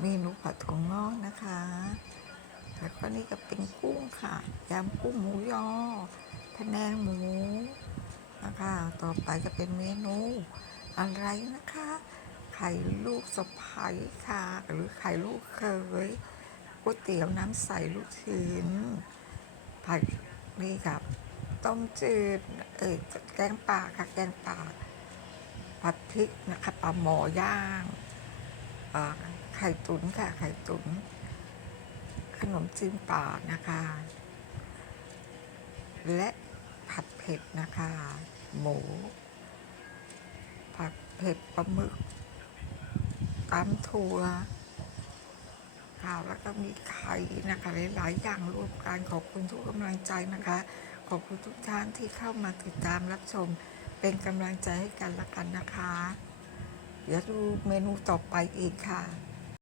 เมนูผัดถั่วงอกนะคะ แล้วก็นี่ก็เป็นกุ้งค่ะ ยำกุ้งหมูยอพะแนงหมูนะคะ ต่อไปจะเป็นเมนู อะไรนะคะ ไข่ลูกสะใภ้ค่ะ หรือไข่ลูกเคยก๋วยเตี๋ยวน้ำใสลูกชิ้นผัดนี่ครับต้มจืด เอ้ยแกงป่าค่ะ แกงป่าผัดพริกนะคะปลาหมอย่างอ่า ไข่ตุ๋นค่ะ ไข่ตุ๋นขนมจีนป่านะคะ และผัดเผ็ดนะคะ หมู ผัดเผ็ดปลาหมึกตำถั่วค่ะแล้วก็มีไข่นะคะหลายๆอย่างรวมกันขอบคุณทุกกำลังใจนะคะ ขอบคุณทุกท่านที่เข้ามาติดตามรับชมเป็นกำลังใจให้กันละกันนะคะเดี๋ยวดูเมนูต่อไปอีกค่ะ